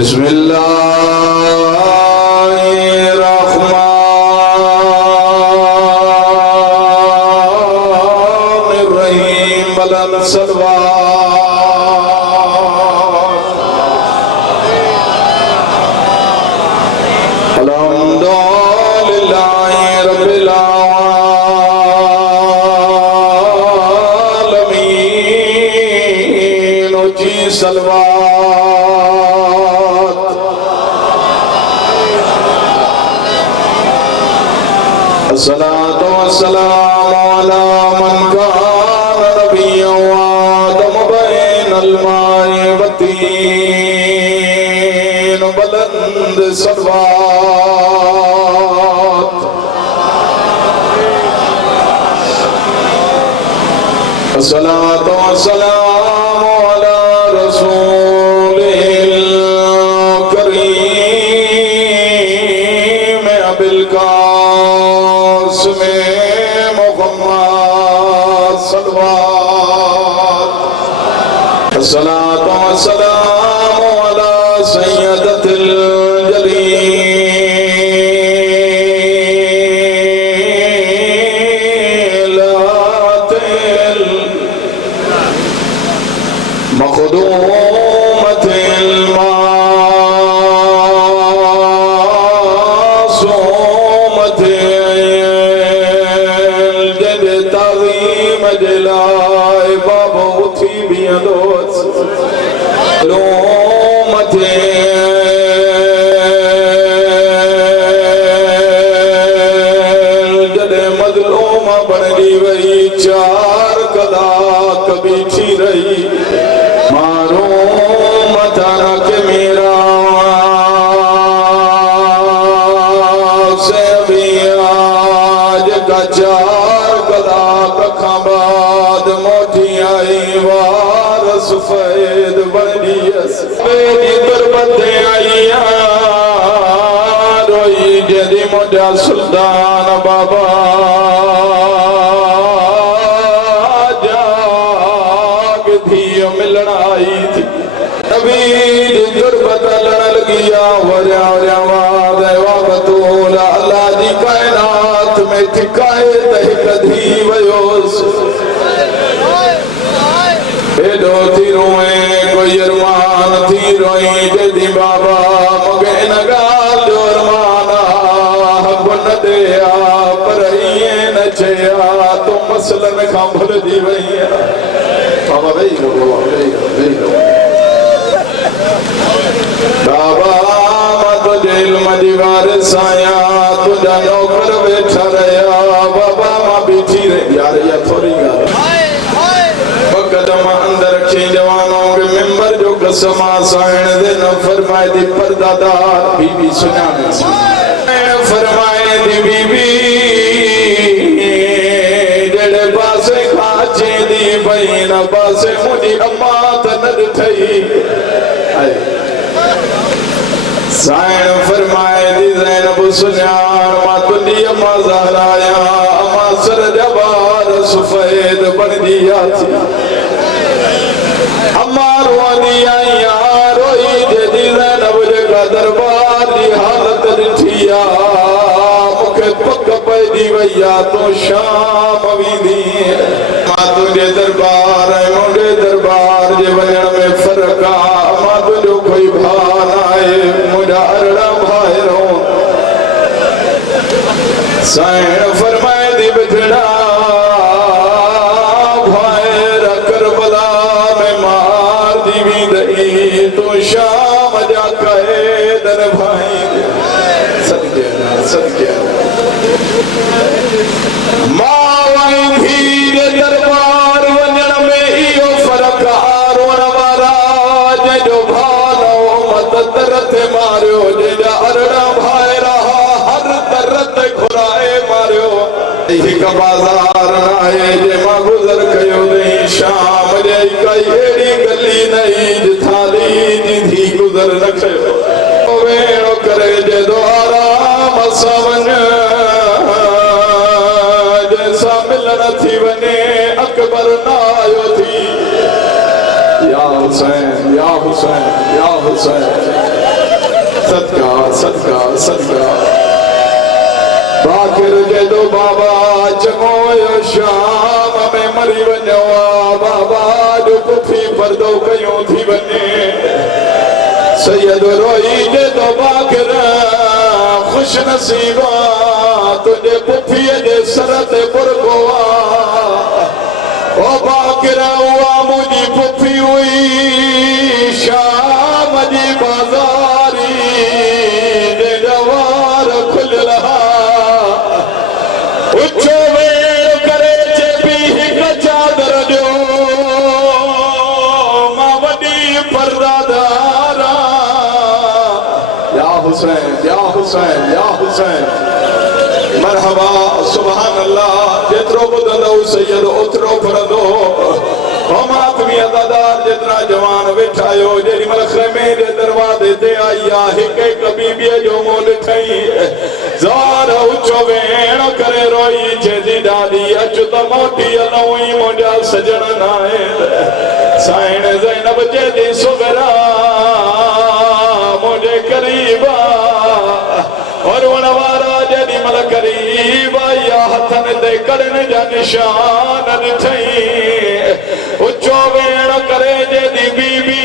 बिस्मिल्लाहिर्रहमानिर्रहीम बुलंद सलवात अल्हम्दुलिल्लाहि रब्बिल आलमीन जी सलवात अस्सलातु वस्सलामु अला मन कान नबिय्यन व आदम बैनल मा'i व तीन बुलंद सलवात अस्सलातु वस्सलामु अला रसूलिल करीम अबिल अस्सलातु वस्सलामु अला सय्यदतिल जलीलातिल मखदूमतिल मासूमतिल जद ताज़ीम जलाए बाबा उठी भी दोस्त लोमते जदे मजलूमा बनी वही चार कलाक बीठी रही मारो मताना के मेरा से भी आज का चार कलाक खबाद मोटी आई वार सफेद बनियस मेरी गुरबते आईया रोई जदी मोटा सुल्तान बाबा जाग थी मिलना आई थी नबी गुरबत लड़ गया वरिया वरिया वाद बतूला अल्लाह जी कायनात में ठिकाए तह कधी वयोस एडो थी रोए कोई अरमान थी रोई जदी बाबा मगे नगाल जो अरमाना गुन दे पर ये न चया तो मसलन खां भुल दी वई बाबा वेई लो बाबा मत जेल मदीवार साया तुझा नौकर बैठा रहा बाबा मां बीठी रही यार या थोड़ी गाल अंदर रखे जवानों के मेंबर जो कसम साइण दे न फरमाए दी परदादार बीबी सुनाने फरमाए दी बीबी जेड़े पासे खाचे दी बहन पासे मुझी अम्मा त न ठई साइण फरमाए दी ज़ैनब सुनान मा तुंदी अम्मा ज़हराया अम्मा सर जवार सफेद बन दिया थी अम्मारो दिया रोई जदी ज़ैनब का दरबार की हालत दिठिया मुखे पक पैदी वैया तो शाम वीदी मां तुझे दरबार है मुंडे दरबार जे वजन में फर्क आ मां तुझो कोई भान आए मुझा अरड़ा भाईरो साइण फरमाए दी बिठड़ा तो शाम जा कहे दर भाई सदके मावाई धीर दरबार वञण में इहो फर्क आरोण वारा जो भालो मत तरत मारियो जेजा अरड़ा भाई रहा हर तरत घुराए मारियो हिक बाजार नाहे जे मां गुज़र कयो नहीं शाम जे कई एड़ी गली नहीं जिथाली जिधी गुज़र न कयो वेणो करे जे द्वारा मसवन जैसा मिलन थी वने अकबर ना आयो थी या हुसैन या हुसैन या हुसैन सदका सदका सदका बाकिर जे दो बाबा चङो शाम में मरी वञो बाबा जो कुफी पर्दो कयो थी वञे सैयद रोई जे दो बाकिर खुश नसीबा तुझे पुफीअ जे सर ते पुरको ओ बाकिर उहा मुंहिंजी पुफी हुई शाम जी बाज़ारी जे जवार खुलियल उचो वेर करे चेपी हिक चादर जो मां वॾी पर्दादारा या हुसैन या हुसैन या हुसैन मरहबा सुभान अल्लाह जेतिरो ॿुधंदो सैयद ओतिरो फरंदो मातमी अदादार जितना जवान वेठा आयो जेॾी महिल ख़ैमे जे दरवाज़े ते आई आहे हिक हिक बीबीअ जो मुंहुं ॾिठई ज़ार उचो वेण करे रोई चेदी ॾाॾी अचु त मोटी हलूं ई मुंहिंजा सजण न आहिनि साइण ज़ैनब चेदी सुगरा मुंहिंजे करीब और वणवारा जेॾी महिल करीब आई हथनि ते कड़नि जा निशान ॾिठई उचो वेण करे जेदी बीबी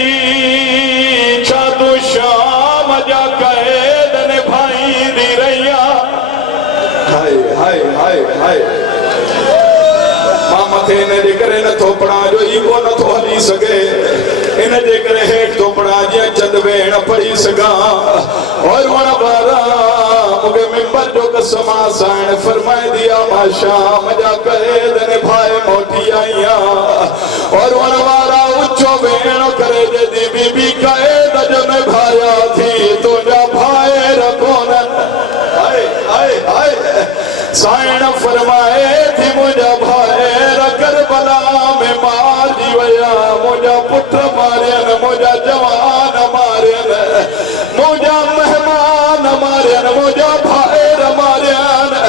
छा तूं शाम जा क़ैद निभाईंदी रही हाय हाय हाय हाय मां मथे इन जे करे नथो पढ़ां जो ईगो नथो हली सघे इन जे करे हेठि थो पढ़ां जीअं चंद भेण पढ़ी सघां और वण बारा मूंखे मिंबर जो कसम साइण फरमाईंदी आहे मां शाम जा क़ैद निभाए मोटी आई और वण वारा उचो भेण करे जेदी बीबी क़ैद जो निभाया थी तुंहिंजा भाइर कोन्हनि हाय हाय हाय साइण फरमाए थी मुंहिंजा भाइर करबला में मारिजी विया मुंहिंजा पुट मारियनि मुंहिंजा जवान मारियनि मुंहिंजा महिमान मारियनि मुंहिंजा भाइर मारियनि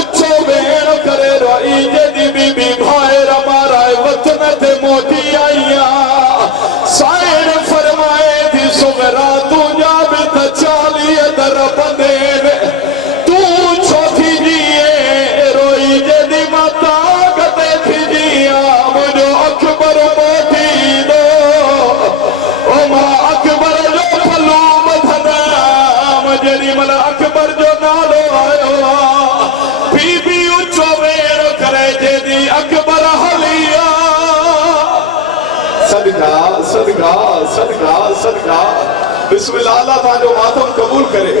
उचो भेण करे रोई जेदी बीबी भाइर माराए वतन ते मोटी आई साइण फरमाए थी सुगरा तुंहिंजा बि त 40 दर बंदेनि तूं छो थी जीए रोई जेदी मां ताक़त थी जीअं मुंहिंजो अकबर मोटी दो ओ मां अकबर जो पल्लू ॿधंदमि जेॾी महिल अकबर जो नालो आयो बीबी उचो वेण करे जेदी अकबर हली सदका सदका सदका सदका बिस्मिल्लाह अल्लाह तव्हांजो मातम क़बूल करे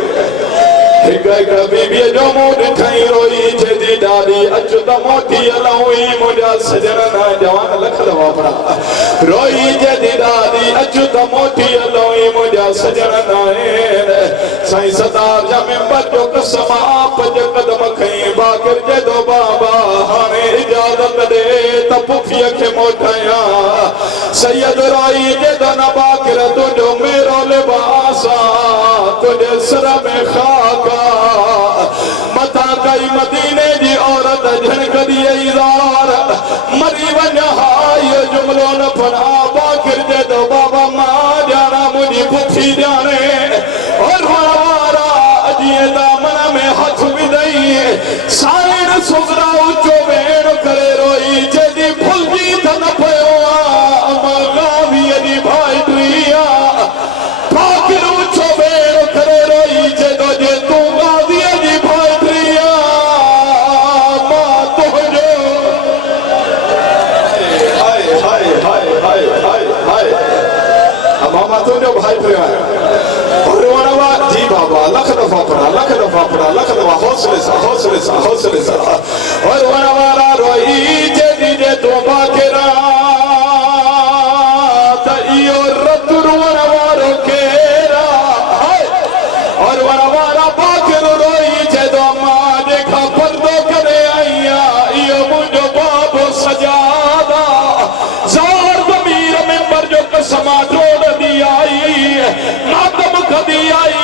हिक हिक बीबीअ जो मुंहुं ॾिठई रोई जेदी ॾाॾी अचु त मोटी हलूं ई मुंहिंजा सजण न जवान लख दफ़ा पढ़ा रोई जेदी ॾाॾी अचु त मोटी हलूं ई मुंहिंजा सजण न आहिनि साईं सदार जा मिंबर जो कसम पंज कदम खईं बाकिर जे दो बाबा हाणे इजाज़त ॾे त पुफीअ खे मोटायां सैयद रोई जे दो न बाकिर तुंहिंजो मेरो लिबास तुंहिंजे सर में खाक मथा कई मदीने जी औरत झणकदी ज़ार मरी वञ इहो जुमिलो न पढ़ा बाकिर जे दो बाबा मां ॼाणा मुंहिंजी पुफी ॼाणे और वारा जीअं दामन में हथ विधई साइण सुगरा उचो भेण करे रोई जेदी भुलिजी त न पियो मां गावीअ जी भाइटी बाकिर उचो भेण करे रोई जेदो जे तूं गावीअ जी भाइटी मां तुंहिंजो हाय हाय हाय हाय हाय हाय मामा तुंहिंजो भाइटी आहियां जी बाबा लख दफा पढ़ा लख दफा पढ़ा लख दफा हौसले सा हौसले सा हौसले सा और वणवारा रोई जेदी जे तूं बाकिरा त इहो रत रुअण वारो केरा और वणवारा बाकिर रोई जेदो मां जेका पर्दो करे आई इहो मुंहिंजो बाबो सजादा ज़ार ज़मीर मिंबर जो कसम टोड़दी आई मातम कदी आई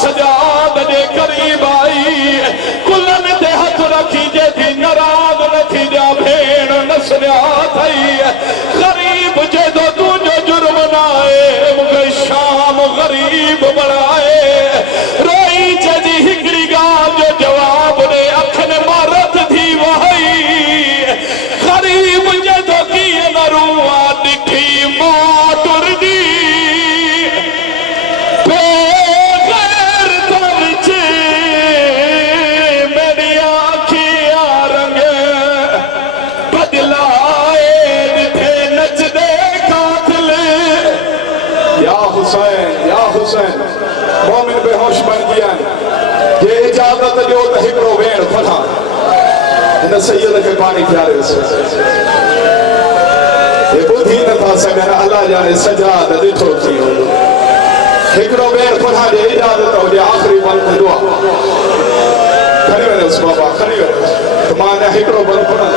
सजाद जे करीब आई कुलन ते हथ रखी जेदी नाराज़ न थी जा भेण नसरिया थई या हुसैन मोमिन बेहोश बन गया ये इजाजत जो त हिकड़ो वेण फला इन सैयद के पानी प्यारे ये बुधी नथा सघन अल्लाह जाने सजाद ॾिठो थी हिकड़ो वेण फला जे इजाजत हो जे आखिरी वक्त दुआ खणी वञो बाबा खणी वञो त मां ने हिकड़ो बल पढ़ा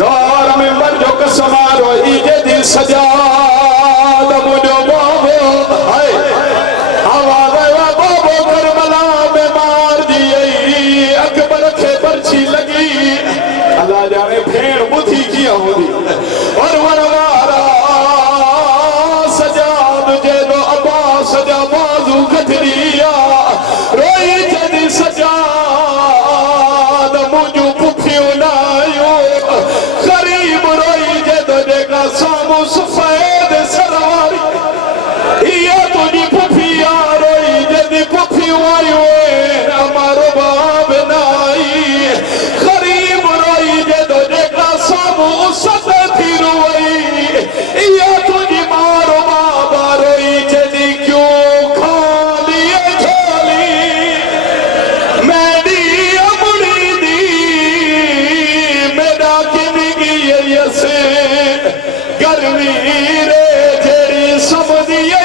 ज़ार में मर जो कसमारो ई जे दी सजाद मुजो बाबो हाय आवाज आया बाबो करबला में मार दिए अकबर के पर्ची लगी अल्लाह जाने भेड़ बुधी किया होगी और वरवारा सजाद जे दो अब्बास जा बाजू कथरिया रोई जदी सजाद मुजो पुफियो लायो गरीब रोई जे दो जेका सामो सफेद सरवारी ये तुझी पुफिया रोई जदी पुफियो आयो हमारो बाब नाई गरीब रोई जे दो जेका सामो सत थी रोई ये तुझी मारो बाबा रोई जदी क्यों खाली झोली मेरी अमड़ी दी मेरा किनगी यसे गर्मी रे जेड़ी समझिए